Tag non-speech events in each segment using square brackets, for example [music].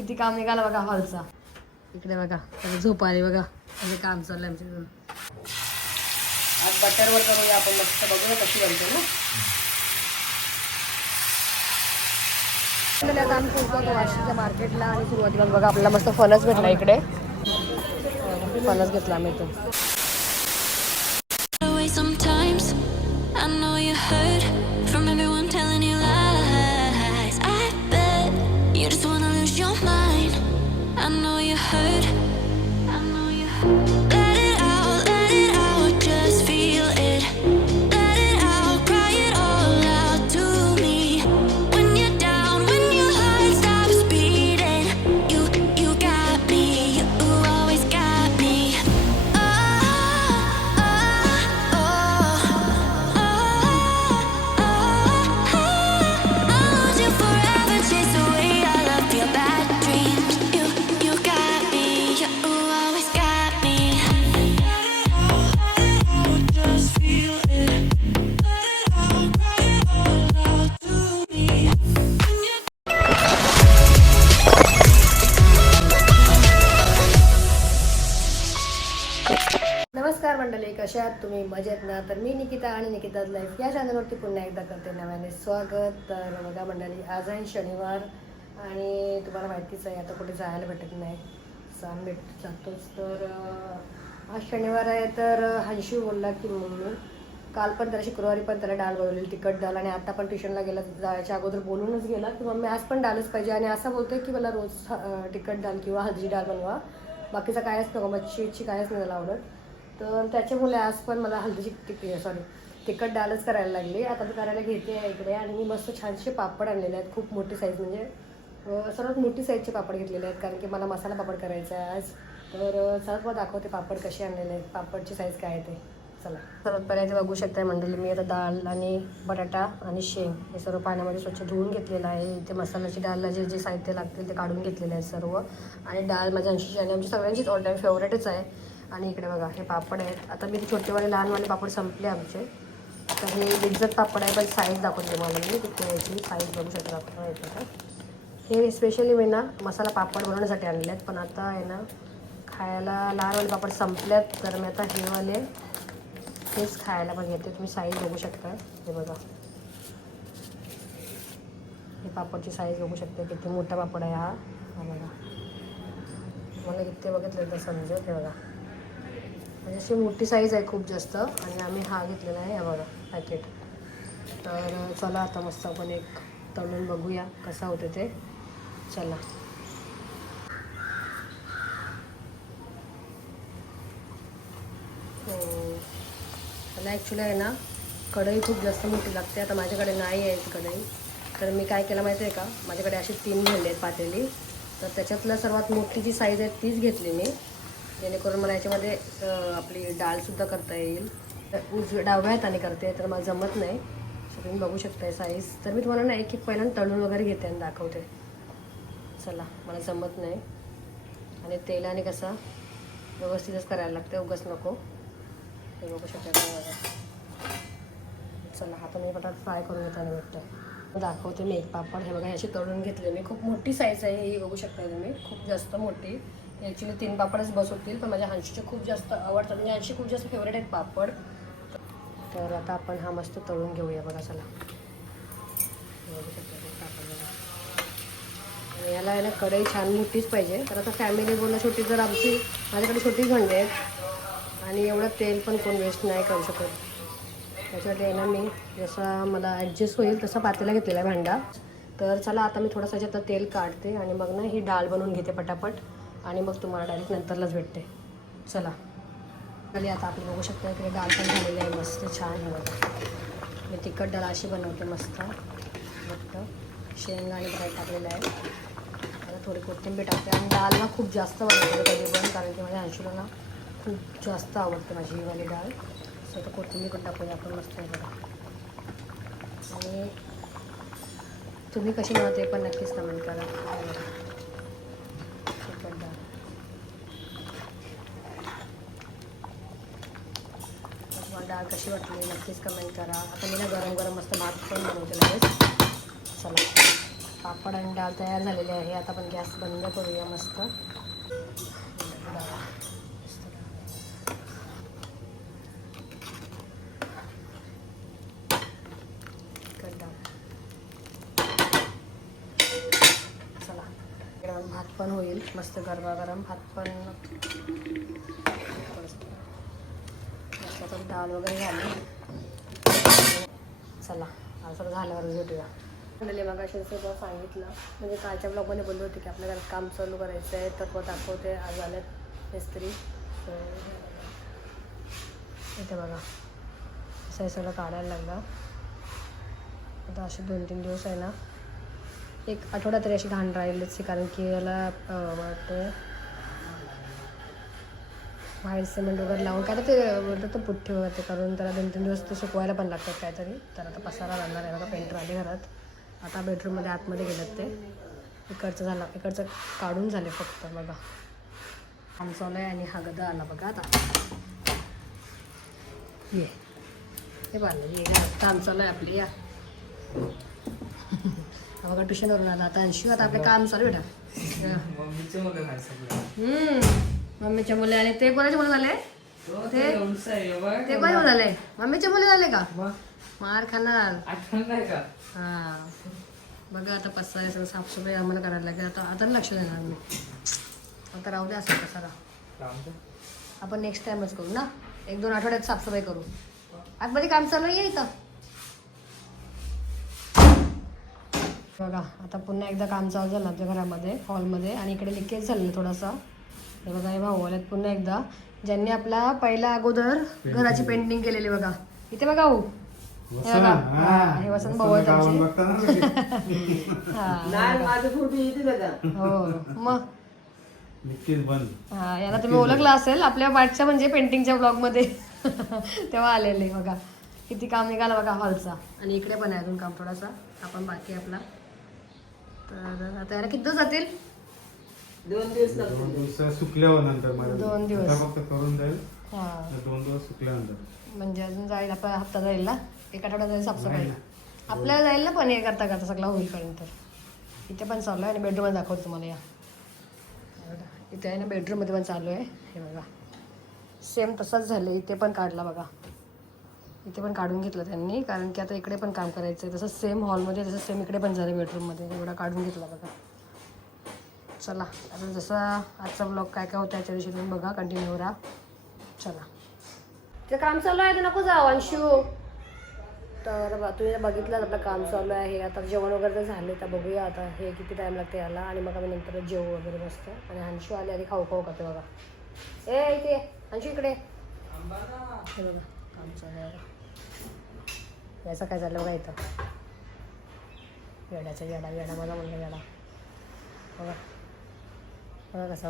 किती काम निघाला बघा हॉलचा. इकडे बघा झोप आली बघा. म्हणजे काम चाललंय आमच्या आज बटरवर करूया आपण मस्त बघूया कशी बनते ना आता आम्ही पोहोचलो वाशीच्या मार्केटला आणि सुरुवातीला बघा आपल्याला मस्त फणस भेटला इकडे. फणस घेतला आम्ही तो कशा आहात तुम्ही मजेत ना तर मी निकिता आणि निकिताज लाईफ या चॅनलवरती पुन्हा एकदा करते नव्याने स्वागत. तर बघा मंडळी आज आहे शनिवार आणि तुम्हाला माहितीच आहे आता कुठे जायला भेटत नाही. सण भेट जातोच. तर आज शनिवार आहे तर हंशी बोलला की मम्मी काल पण त्याला शुक्रवारी पण त्याला डाळ बनवलेली तिखट डाल आणि आता पण ट्युशनला गेला जायच्या अगोदर बोलूनच गेला की मम्मी आज पण डालच पाहिजे आणि असं बोलतोय की मला रोज तिखट डाल किंवा हलदी डाळ बनवा. बाकीचं कायच नको मच्छीची कायच नाही त्याला आवडत. तर त्याच्यामुळे आज पण मला हल्दीची तिक सॉरी तिखट डालच करायला लागली. आता मी करायला घेते आहे इकडे. आणि मी मस्त छानसे पापड आणलेले आहेत. खूप मोठी साईज म्हणजे सर्वात मोठी साईजचे पापड घेतलेले आहेत. कारण की मला मसाला पापड करायचा आहे आज. तर अं, चला दाखवते पापड कसे आणलेले आहेत. पापडची साईज काय आहे ते. चला. सर्वात पर्यंत बघू शकता मंडळी मी आता डाळ आणि बटाटा आणि शेंग हे सर्व पाण्यामध्ये स्वच्छ धुवून घेतलेलं आहे. इथे मसाल्याची डाळला जे जे साहित्य लागतील ते काढून घेतलेले आहे सर्व. आणि डाळ माझ्या अंशीची आणि आमची सगळ्यांचीच ऑल टाईम फेवरेटच आहे. आणि इकडे बघा हे पापड आहेत. आता मी ते छोटेवाले लहानवाले पापड संपले आमचे. तर हे लिज्जत पापड आहे पण साईज दाखवते मला मी. तिथे याची साईज बघू शकता आपण येतं का हे स्पेशली मी ना मसाला पापड बनवण्यासाठी आणले आहेत. पण आता आहे ना खायला लहानवाले पापड संपल्यात तर मी आता हे वाले हेच खायला पण घेते. तुम्ही साईज बघू शकता. हे बघा. हे पापडची साईज बघू शकता. किती मोठा पापड आहे हा. हा बघा. मला इथे बघितलं तर समजेल. हे बघा. म्हणजे अशी मोठी साईज आहे खूप जास्त आणि आम्ही हा घेतलेला आहे हा बघा पॅकेट तर चला आता मस्त आपण एक तळून बघूया कसा होते ते. चला. हो. मला ॲक्च्युली आहे ना कढई खूप जास्त मोठी लागते. आता माझ्याकडे नाही आहे कढई. तर मी काय केलं माहिती आहे का? माझ्याकडे अशी तीन घेतले आहेत पातेली. तर त्याच्यातलं सर्वात मोठी जी साईज आहे तीच घेतली मी. जेणेकरून मला याच्यामध्ये आपली डाळसुद्धा करता येईल. उज डाव्या हाताने करते तर मला जमत नाही. सो तुम्ही बघू शकताय साईज तर मी तुम्हाला ना एक एक पहिल्यांदा तळून वगैरे घेते आणि दाखवते. चला मला जमत नाही. आणि तेलाने कसा व्यवस्थितच करायला लागते उगाच नको. हे बघू शकता चला आता मी पटात फ्राय करून घेताना भेटतं दाखवते मी एक पापड. हे बघा ह्याची तळून घेतले मी. खूप मोठी साईज आहे ही बघू शकता तुम्ही. खूप जास्त मोठी. ॲक्च्युली तीन पापडच बस होतील पण माझ्या हंशीचे खूप जास्त आवडतात. म्हणजे हंशी खूप जास्त फेवरेट आहेत पापड. तर आता आपण हा मस्त तळून घेऊया बघा चला. याला याला आहे ना कढई छान मोठीच पाहिजे. तर आता फॅमिली बोलणं छोटी जर आमची माझ्याकडे छोटी भांडी आहेत. आणि एवढं तेल पण कोण वेस्ट नाही करू शकत. त्याच्यासाठी आहे ना मी जसा मला ॲडजस्ट होईल तसा पातेला घेतलेला आहे भांडा. तर चला आता मी थोडंसं याच्यात तेल काढते आणि मग ना ही डाळ बनवून घेते पटापट. आणि मग तुम्हाला डायरेक्ट नंतरलाच भेटते. चला. खाली आता आपण बघू शकता इकडे डाळ पण झालेली आहे. मस्त छान आहे बघा. मी तिखट डाळ अशी बनवते मस्त. फक्त शेंगा आणि फ्राय टाकलेलं आहे. आता थोडी कोथिंबीर टाकते. आणि डाळ ना खूप जास्त बनवते कधी पण कारण की माझ्या अंशुला ना खूप जास्त आवडते माझी ही वाली डाळ सो आता कोथिंबीर पण टाकूया आपण मस्त आहे बघा. आणि तुम्ही कशी बनवते पण नक्कीच कमेंट करा हे बघा. तिखट डाळ तर तुम्हाला डाळ कशी वाटली? नक्कीच कमेंट करा. आता मी ना गरम गरम मस्त भात पण बनवते लगेच. चला. पापड आणि डाळ तयार झालेली आहे. आता आपण गॅस बंद करूया मस्त. चला. गरम भात पण होईल. मस्त गरमागरम भात पण. डाळ वगैरे झाली. चला सगळं झाल्यावर भेटूया. म्हणाले मग सगळं सांगितलं. म्हणजे कालच्या ब्लॉगमध्ये बोलले होते की आपल्या घरात काम चालू करायचं आहे. तर तो दाखवते. आज आल्यात मिस्त्री. तर इथे बघा. असं हे सगळं काढायला लागलं. आता असे दोन तीन दिवस आहे ना. एक आठवडा तरी अशी घाण राहिलीच कारण की याला वाटतं व्हाईट सिमेंट वगैरे लावून काय ते बोलतात ते पुठ्ठी वगैरे करून त्याला दोन तीन दिवस ते सुकवायला पण लागतात काहीतरी. तर आता पसारा राहणार आहे बघा पेंटर आले घरात. आता बेडरूममध्ये आतमध्ये गेलेत ते. इकडचं झालं इकडचं काढून झाले फक्त बघा. आमचं आहे आणि हा गदा आला बघा आता. ये. हे बांधलं ये आता आमचं आहे आपली या. बघा ट्युशनवरून आला आता अंशू. आता आपलं काम चालू आहे बेटा मम्मीच्या मुले आले. ते कोणाचे मुलं झाले? ते बघ. ते कोणाचे मुलं झाले? मम्मीचे मुले झाले का? मार खाणार. हा. बघा आता पसारा सगळं साफसफाई आम्हाला करायला लागेल. आता आता लक्ष देणार मी. आता राहू दे असं कर. आपण नेक्स्ट टाइमच करू ना? एक दोन आठवड्यात साफसफाई करू. आतमध्ये काम चालू आहे इथं? बघा आता पुन्हा एकदा काम चालू झालं आमच्या घरामध्ये हॉलमध्ये आणि इकडे लिकेज झालेलं थोडासा. हे बघा हे भाऊ आलेत पुन्हा एकदा. ज्यांनी आपला पहिला अगोदर घराची पेंटिंग केलेली बघा. इथे बघा हो. हे बघा. हा, हे वसंत भाऊ आहेत आमचे. [laughs] हा माझं दादा हो मग? नक्कीच बंद हा याला तुम्ही ओळखला असेल आपल्या बाटच्या म्हणजे पेंटिंगच्या ब्लॉगमध्ये [laughs] तेव्हा आलेले बघा. किती काम निघालं बघा हॉलचा आणि इकडे पण आहे अजून काम थोडासा. आपण बाकी आपला. तर आता याला किती दिवस जातील? दोन दिवस लागतो दोन दिवस सुकल्यावर नंतर दोन दिवस. आता फक्त करून जाईल. हा. दोन दिवस सुकल्यानंतर. म्हणजे अजून जाईल आपला हप्ता जाईल ना? एक आठवडा जाईल साफसफाई आपल्याला जाईल ना पण हे करता करता सगळं होईपर्यंत. इथे पण चालू आहे आणि बेडरूममध्ये दाखवतो तुम्हाला या. हे बघा. इथे आहे ना बेडरूममध्ये पण चालू आहे. हे बघा. सेम तसंच झालं इथे पण काढला बघा. इथे पण काढून घेतलं त्यांनी कारण की आता इकडे पण काम करायचं आहे तसं सेम हॉलमध्ये तसं सेम इकडे पण झालं बेडरूममध्ये एवढा काढून घेतला बघा. चला आता जसा आजचा ब्लॉग काय काय होतं याच्या दिवशी तुम्ही बघा कंटिन्यू राहा चला. ते काम चालू आहे तर नको जाऊ अंशू. तर तुम्ही बघितलं आपलं काम चालू आहे आता जेवण वगैरे तर झाले तर बघूया आता हे किती टाईम लागते याला आणि मग आम्ही नंतर जेवू वगैरे मस्त. आणि अंशू आले आधी खाऊ खाऊ करते बघा. ए इथे अंशू इकडे. हे बघा काम चालू आहे याचं काय झालं बघा इथं. येड्याचा येडा येडा माझा म्हणलं येडा. बघा. कसा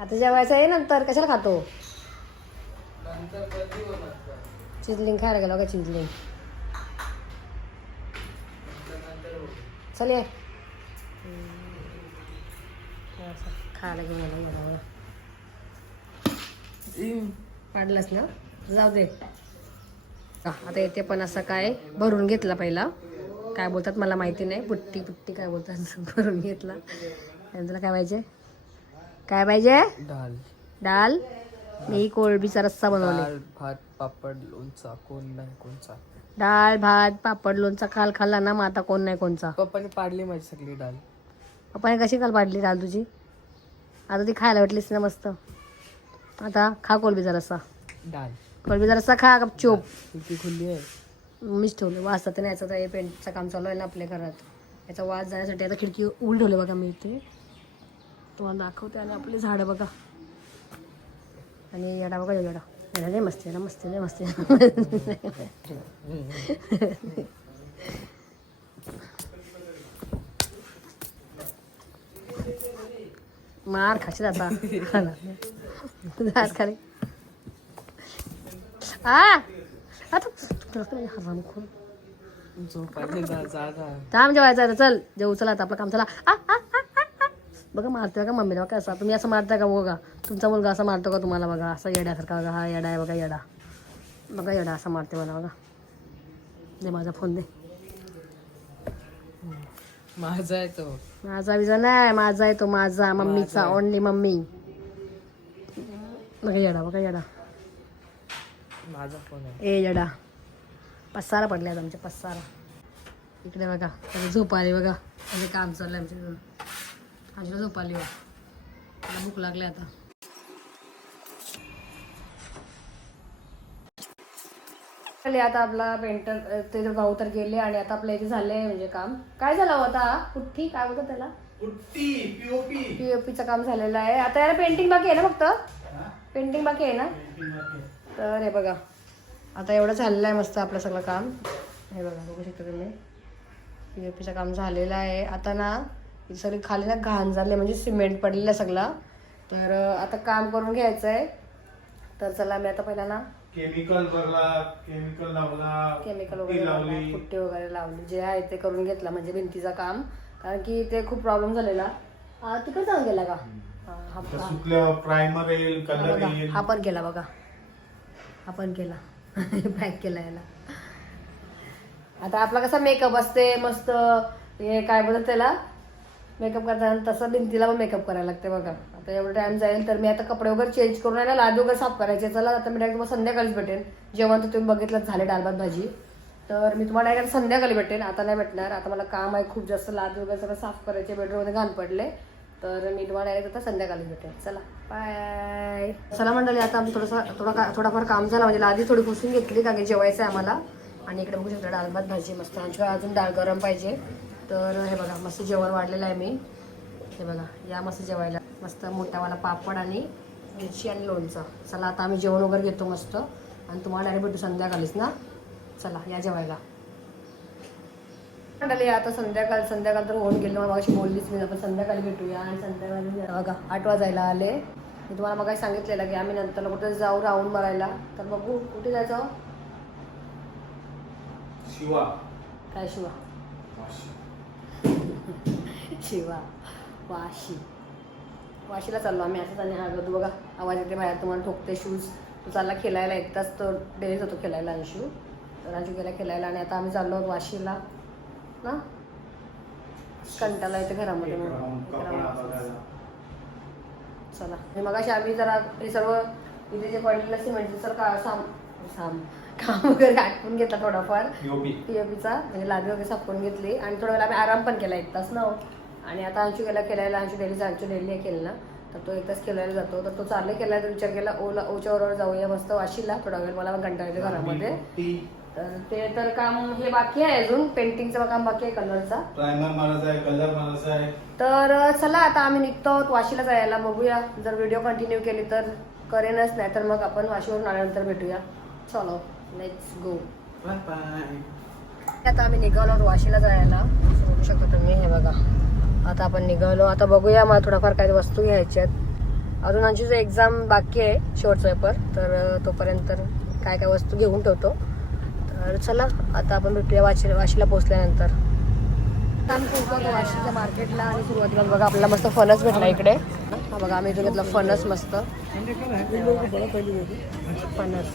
आता जेवायचं आहे नंतर? कशाला खातो? चिजलिंग खायला गेलो का चिजलिंग? चल ये. असं खायला घेऊन आलो मला ना? जाऊ दे. आता येते पण असं काय? भरून घेतला पहिला. काय बोलतात मला माहिती नाही. पुट्टी पुट्टी काय बोलतात? [laughs] भरून घेतला. आणि तुला काय पाहिजे? काय पाहिजे? डाल डाल मी कोळबीचा रस्सा बनवले डाळ भात पापड लोणचा. कोण नाही कोणचा डाळ भात पापड लोणचा. खाल खाल्ला ना मग आता कोण नाही कोणचा पप्पाने पाडली माझी सगळी डाल आपण कशी काल पाडली डाळ तुझी? आता ती खायला वाटलीस ना मस्त. आता खा कोलबीचा रस्सा. डाल कोलबीचा रस्सा खा चोप खुल्ली आहे. मीच ठेवलं. वास तर नाही याचं तर हे पेंटचं काम चालू आहे ना आपल्या घरात. याचा वास जाण्यासाठी आता खिडकी उघड ठेवली बघा मी इथे. तुम्हाला दाखवते आणि आपली झाडं बघा. आणि येडा बघा येडा. येडा नाही मस्त येडा मस्त नाही मस्त. मार खाशील आता. जात खाली. आ! आता जा जा जा. थांब जेवायचं आता चल. जेऊ चला आता आपलं काम चला आ, आ, आ, आ, आ. बघा मारतोय का मम्मीला? बघा असं तुम्ही असं मारता का बघा? तुमचा मुलगा असं मारतो का तुम्हाला बघा? असं येड्यासारखा बघा हा येडा आहे बघा येडा. बघा येडा असं मारते मला बघा. दे माझा फोन दे. माझा आहे तो. माझा विजा नाही माझा आहे तो माझा. मम्मीचा ओनली मम्मी. बघा येडा बघा येडा. माझा फोन आहे. ए येडा. पसारा पडले आता आमच्या पसारा. इकडे बघा त्याची झोप आली बघा. म्हणजे काम चाललंय आमच्या आजीला झोप आली बघा. भूक लागली आता. आता आपला पेंटर ते तर भाऊ तर गेले आणि आता आपल्या इथे झालंय म्हणजे काम. काय झालं होता कुठ्ठी काय बोलतात त्याला? पीओपीचं काम झालेलं आहे. आता याला पेंटिंग बाकी आहे ना फक्त? पेंटिंग बाकी आहे ना? तर हे बघा. आता एवढं झालेलं आहे मस्त आपलं सगळं काम. हे बघा बघू शकता तुम्ही. पीओपीचं काम झालेलं आहे. आता ना सगळी खाली ना घाण झाले म्हणजे सिमेंट पडलेलं आहे सगळं. तर आता काम करून घ्यायचं आहे तर चला मी आता पहिला ना केमिकल भरला केमिकल लावला केमिकल वगैरे लावली. पुट्टी वगैरे लावली. जे आहे ते करून घेतलं म्हणजे भिंतीचं काम. कारण की ते खूप प्रॉब्लेम झालेला. तिकडे जाऊन गेला का? हा, हा तर. सुकल्यावर प्रायमर येईल कलर बघा, येईल. पण केला बघा. हा पण केला. [laughs] पॅक केला याला आता आपला कसा मेकअप असते मस्त हे काय बोलत त्याला? मेकअप करताना तसं भिंतीला पण मेकअप करायला लागते बघा. आता एवढं टाइम जाईल तर मी आता कपडे वगैरे चेंज करून आहे ना लादी वगैरे साफ करायचे. चला आता मी डायरेक्ट संध्याकाळीच भेटेन. जेवण तर तुम्ही बघितलं झाले डाळ भात भाजी. तर मी तुम्हाला डायरेक्ट संध्याकाळी भेटेन. आता नाही भेटणार. आता मला काम आहे खूप जास्त लादी वगैरे सगळं साफ करायचे बेडरूममध्ये घाण पडले. तर मी तुम्हाला डायरेक्ट आता संध्याकाळी भेटेल चला बाय चला मंडळी आता आम्ही थोडंसं थोडा का थोडाफार काम झाला म्हणजे आधी थोडी पुसून घेतली कारण की जेवायचं आहे आम्हाला. आणि इकडे बघू शकता डाळ भात भाजी मस्त. आमच्या अजून डाळ गरम पाहिजे. तर हे बघा मस्त जेवण वाढलेलं आहे मी. हे बघा या मस्त जेवायला. मस्त मोठावाला पापड आणि मिरची आणि लोणचं. चला आता आम्ही जेवण वगैरे घेतो मस्त. आणि तुम्हाला डायरेक्ट भेटू संध्याकाळीच ना? चला या जेवायला. मंडळी आता संध्याकाळ संध्याकाळ तर होऊन गेलं. मग अशी बोललीच मी आपण संध्याकाळी भेटूया आणि संध्याकाळी बघा आठ वाजायला आले. मी तुम्हाला मग सांगितलेलं की आम्ही नंतर कुठे जाऊ राऊंड मारायला. तर बघू कुठे जायचं? शिवा. काय शिवा? शिवा. वाशी. वाशीला चाललो आम्ही असंच आणि हा तू बघा आवाज येते बाहेर तुम्हाला ठोकते शूज तो चालला खेळायला एक तास तो डेलीच होतो खेळायला अंशू. तर अंशू गेला खेळायला आणि आता आम्ही चाललो वाशीला. ना? कंटाला येते घरामध्ये चला. आणि मग आम्ही जरा हे सर्व इथे जे पडलेलं सिमेंटचं सर का साम साम काम वगैरे आटपून घेतला थोडाफार. पीओपीचा म्हणजे लादी वगैरे करून घेतली. आणि थोडा वेळा आम्ही आराम पण केला एक तास ना हो. आणि आता अंशू गेला खेळायला. अंशू डेली अंशू डेली हे केलं ना तर तो एक तास खेळायला जातो. तर तो चालले केला तर विचार केला ओला ओच्या बरोबर जाऊया मस्त वाशीला. थोडा वेळ मला पण कंटाळा येतो घरामध्ये. तर ते तर काम हे बाकी आहे अजून. पेंटिंगचं काम बाकी आहे कलरचा प्रायमर मारायचा आहे कलर मारायचा आहे. तर चला आता आम्ही निघतो आहोत वाशीला जायला. बघूया. जर व्हिडिओ कंटिन्यू केली तर करेनच नाही तर मग आपण वाशीवरून आल्यानंतर भेटूया. चलो लेट्स गो बाय बाय आता आम्ही निघालो आहोत वाशीला जायला. बघू शकता तुम्ही हे बघा. आता आपण निघालो. आता बघूया मला थोडाफार काही वस्तू घ्यायच्या आहेत. अजून आमची जो एक्झाम बाकी आहे शेवटचा पेपर तर तोपर्यंत काय काय वस्तू घेऊन ठेवतो. तर चला आता आपण भेटूया वाशी वाशीला पोहोचल्यानंतर. आम्ही वाशीच्या मार्केटला आणि सुरुवातीला बघा आपल्याला मस्त फणस भेटला इकडे. हा बघा आम्ही इथून घेतला फणस मस्त. फणस.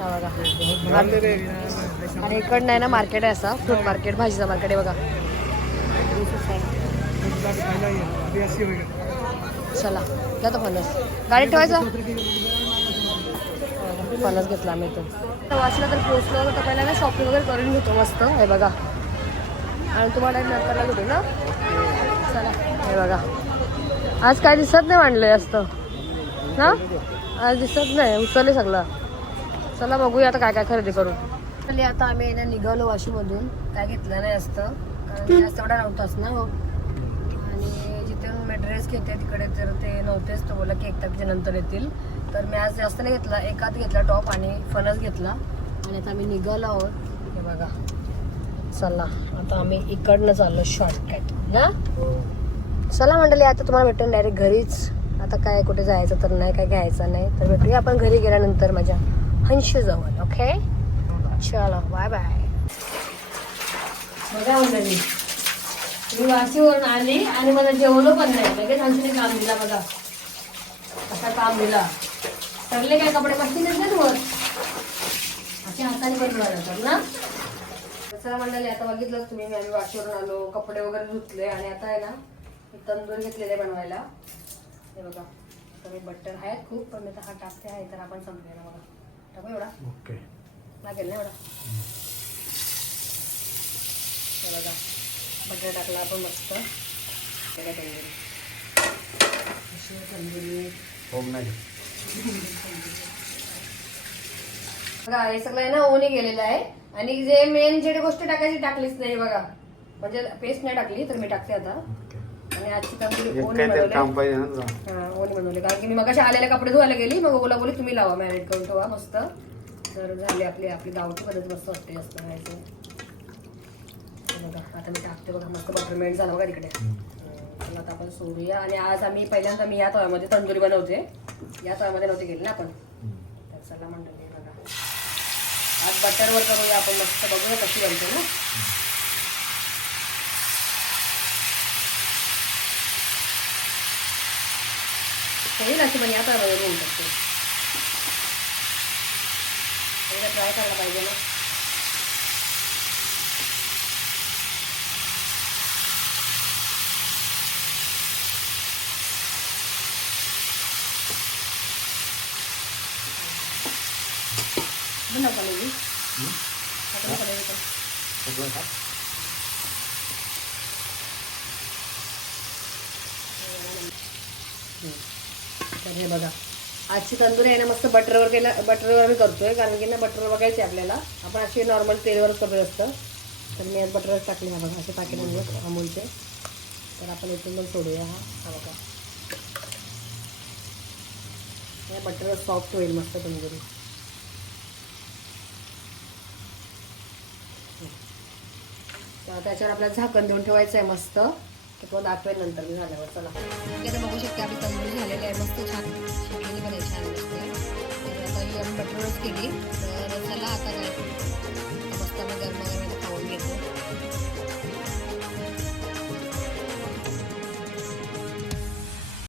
हा बघा. आणि इकडनं आहे ना मार्केट आहे असं फ्रूट मार्केट भाजीचं मार्केट आहे बघा. चला जातो फणस. गाडी ठेवायचा? फणस घेतला आम्ही तो. वाचला तर पोहोचलो तर पहिला ना शॉपिंग वगैरे करून घेतो मस्त. हे बघा. आणि तुम्हाला एक नंतरला भेटू ना. चला. हे बघा. आज काय दिसत नाही मांडलंय असतं. ना? आज दिसत नाही. उचलले सगळं. चला बघूया आता काय काय खरेदी करू. चली आता आम्ही ना निघालो वाशीमधून. काय घेतलं नाही असतं. कारण जास्त एवढा नव्हताच ना हो. आणि जिथे मी ड्रेस घेते तिकडे तर ते नव्हतेच. तो बोला की एक तारखेच्या नंतर येतील. तर मी आज जास्त नाही घेतला एकाच घेतला टॉप आणि फणस घेतला. आणि आता आम्ही निघालो आहोत. हे बघा. चला आता आम्ही इकडनं चाललो शॉर्टकट ना? चला मंडळी आता तुम्हाला भेटेल डायरेक्ट घरीच. आता काय कुठे जायचं तर नाही काय घ्यायचं नाही. तर भेटूया आपण घरी गेल्यानंतर माझ्या हंशी जवळ ओके चलो बाय बाय बघा मंडळी मी वाशीवरून आली आणि मला जेवलो पण नाही. लगेच हंशीने काम दिला बघा. असा काम दिला. सगळे काय कपडे मशीन येत वर ते हाताने बनवायला ना? चला मंडळी आता बघितलं तुम्ही मी आम्ही वाशीवरून आलो कपडे वगैरे धुतले आणि आता आहे ना तंदूर घेतलेले बनवायला. हे बघा तर मी बटर आहेत खूप पण मी आता हा टाकते आहे तर आपण संपलेला बघा. टाकू एवढा? ओके. लागेल ना एवढा? हे बघा बटर टाकला आपण मस्त. तंदुरी तंदुरी. होम नाही. बघा हे सगळं आहे ना ओनी गेलेलं आहे. आणि जे मेन जे गोष्ट टाकायची टाकलीच नाही बघा. म्हणजे पेस्ट नाही टाकली तर मी टाकते आता. आणि आजची ओनी बनवली. हा बनवली. कारण की मी मगाशी आलेले कपडे धुवायला गेली मग ओला बोली तुम्ही लावा मॅरिनेट करून ठेवा मस्त. तर झाली आपली आपली गावठी पद्धत मस्त वाटते जास्त हे बघा आता मी टाकते बघा मस्त बटर मेल्ट झालं बघा तिकडे. आता आपण सोडूया. आणि आज आम्ही पहिल्यांदा मी या तव्यामध्ये तंदुरी बनवते. या तळामध्ये नव्हती गेली ना आपण. तर चला मंडळी बघा. आज बटरवर करूया आपण मस्त. बघूया कशी बनते ना. होईल अशी पण या तळामध्ये होऊ शकते. एकदा ट्राय करायला पाहिजे ना. तर हे बघा. आजची तंदुरी आहे ना मस्त बटरवर केला बटरवर आम्ही करतोय कारण की ना बटर बघायचे आपल्याला. आपण अशी नॉर्मल तेलवरच करतो असतं. तर मी आज बटरच टाकले हा बघा असे पाकिट म्हणजे अमूलचे. तर आपण इथून पण सोडूया. हा हा बघा. या बटरवर सॉफ्ट होईल मस्त तंदुरी. त्याच्यावर आपल्याला झाकण देऊन ठेवायचं आहे मस्त. ते पण दाखवेल नंतर मी झाल्यावर. चला. इथे बघू शकते आपली तंदुरी झालेली आहे मस्त छान. शिकलेली पण आहे छान मस्त तर आता ही आम्ही बटरच केली. तर चला आता काय मस्त गरम